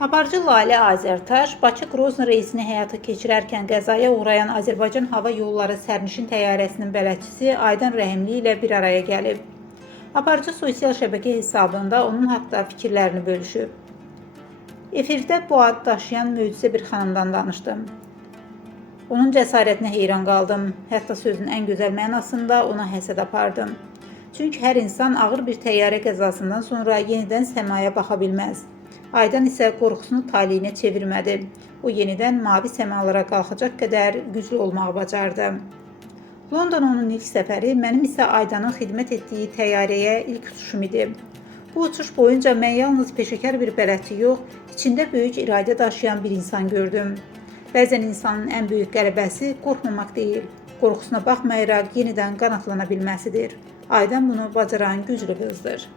Aparıcı Lalə Azərtaş Bakı Grozny reysini həyata keçirərkən qəzaya uğrayan Azərbaycan Hava Yolları sərnişin təyyarəsinin bələdçisi Aydan Rəhimli ilə bir araya gəlib. Aparıcı sosial şəbəkə hesabında onun haqqında fikirlərini bölüşüb. Efirdə bu ad daşıyan möcüzə bir xanımdan danışdım. Onun cəsarətinə heyran qaldım. Hətta sözün ən gözəl mənasında ona həsəd apardım. Çünki hər insan ağır bir təyyarə qəzasından sonra yenidən səmaya baxa bilməz. Aydan isə qorxusunu taleyinə çevirmədi. O yenidən mavi səmalara qalxacaq qədər güclü olmağı bacardı. London onun ilk səfəri, mənim isə Aydanın xidmət etdiyi təyyarəyə ilk uçuşum idi. Bu uçuş boyunca mən yalnız peşəkar bir bələdçi yox, içində böyük iradə daşıyan bir insan gördüm. Bəzən insanın ən böyük qələbəsi qorxmamaq deyil, qorxusuna baxmayaraq yenidən qanatlana bilməsidir. Aydan bunu bacaran güclü qızdır.